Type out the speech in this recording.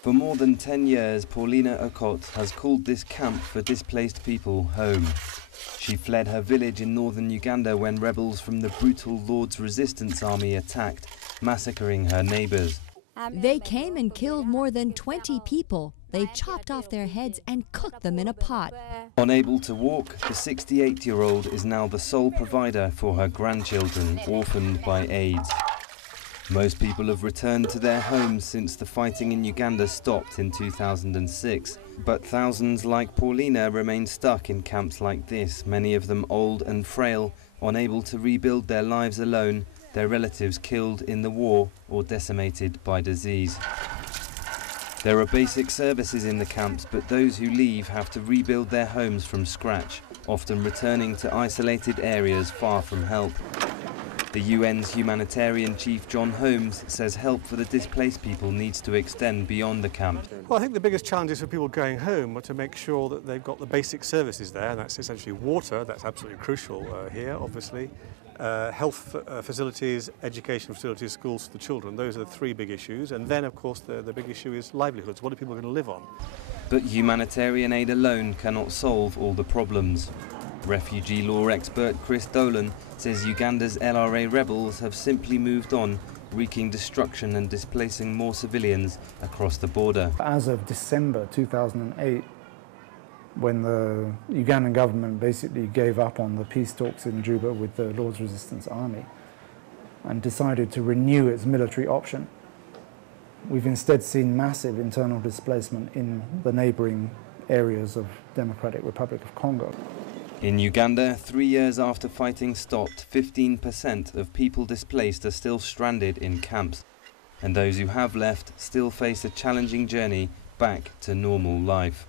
For more than 10 years, Paulina OKOT has called this camp for displaced people home. She fled her village in northern Uganda when rebels from the brutal Lord's Resistance Army attacked, massacring her neighbours. They came and killed more than 20 people. They chopped off their heads and cooked them in a pot. Unable to walk, the 68-year-old is now the sole provider for her grandchildren orphaned by AIDS. Most people have returned to their homes since the fighting in Uganda stopped in 2006. But thousands like Paulina remain stuck in camps like this, many of them old and frail, unable to rebuild their lives alone, their relatives killed in the war or decimated by disease. There are basic services in the camps, but those who leave have to rebuild their homes from scratch, often returning to isolated areas far from help. The UN's humanitarian chief, John Holmes, says help for the displaced people needs to extend beyond the camp. Well, I think the biggest challenge is for people going home are to make sure that they've got the basic services there, and that's essentially water, that's absolutely crucial here, obviously. Health facilities, education facilities, schools for the children, those are the three big issues. And then, of course, the big issue is livelihoods. What are people going to live on? But humanitarian aid alone cannot solve all the problems. Refugee law expert DOLAN says Uganda's LRA rebels have simply moved on, wreaking destruction and displacing more civilians across the border. As of December 2008, when the Ugandan government basically gave up on the peace talks in Juba with the Lord's Resistance Army and decided to renew its military option, we've instead seen massive internal displacement in the neighbouring areas of Democratic Republic of Congo. In Uganda, 3 years after fighting stopped, 15% of people displaced are still stranded in camps, and those who have left still face a challenging journey back to normal life.